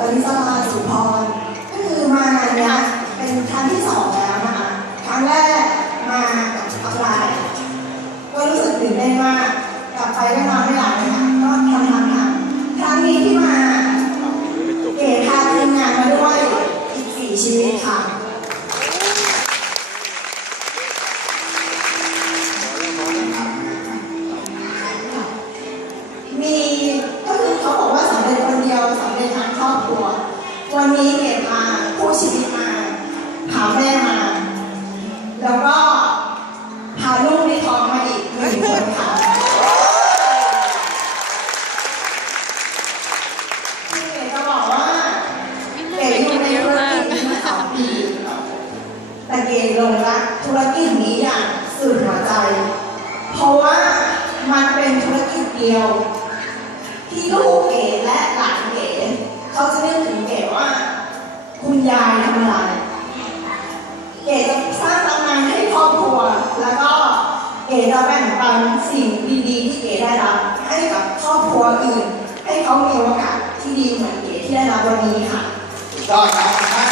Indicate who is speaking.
Speaker 1: อริสราสุพรก็คือมางานเนี้ยเป็นครั้งที่สองแล้วนะคะครั้งแรกมากับอัพไลน์ก็รู้สึกตื่นเต้นมากกลับไปก็นอนไม่หลับเลยค่ะก็ทำทำทำครั้งนี้ที่มาเก๋พาทีมงานมาด้วยอีกสี่ชีวิตค่ะมี็บมาคู่ชีวิตมาพาแม่มา แล้วก็พาลูกในท้องมาอีกหนึ่งคนค่ะที่เก๋จะบอกว่าเก๋อยู่ในธุรกิจนี้มาสองปีแต่เก๋ลงรักธุรกิจนี้อย่างสุดหัวใจ เพราะว่ามันเป็นธุรกิจเดียว คุณยายทำอะไรเก๋จะสร้างตำนานให้ครอบครัว แล้วก็เก๋จะแบ่งปันสิ่งดีๆที่เก๋ได้รับ ให้กับครอบครัวอื่น ให้เขามีโอกาสที่ดีเหมือนเก๋ที่ได้รับวันนี้ค่ะ
Speaker 2: สุดยอดครับ